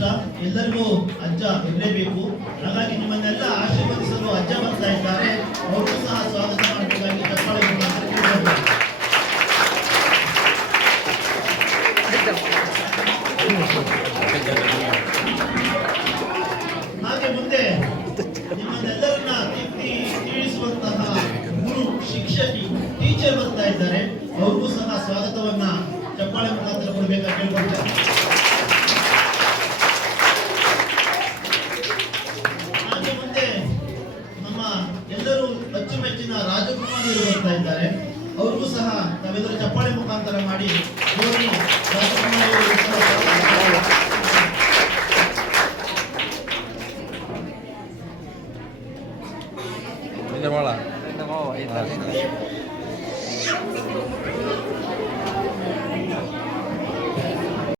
ಇಷ್ಟ. ಎಲ್ಲರಿಗೂ ಅಜ್ಜ ಇರಲೇಬೇಕು. ಹಾಗಾಗಿ ನಿಮ್ಮನ್ನೆಲ್ಲ ಆಶೀರ್ವದಿಸಲು ಅಜ್ಜ ಬರ್ತಾ ಇದ್ದಾರೆ. ಅವರು ಸಹ ಸ್ವಾಗತ ಮಾಡಬೇಕಾಗಿ ಚಪ್ಪಾಳೆ ಮುಖಾಂತರ ಕೇಳಿಕೊಳ್ಳುತ್ತೇನೆ. ಹಾಗೆ ಮುಂದೆ ನಿಮ್ಮನ್ನೆಲ್ಲರನ್ನ ತಿಳಿಸುವಂತಹ ಗುರು, ಶಿಕ್ಷಕಿ, ಟೀಚರ್ ಬರ್ತಾ ಇದ್ದಾರೆ. ಅವ್ರಿಗೂ ಸಹ ಸ್ವಾಗತವನ್ನ ಚಪ್ಪಾಳೆ ಮುಖಾಂತರ ಕೊಡಬೇಕಾಗಿ ಕೇಳ್ಕೊಳ್ತೇನೆ.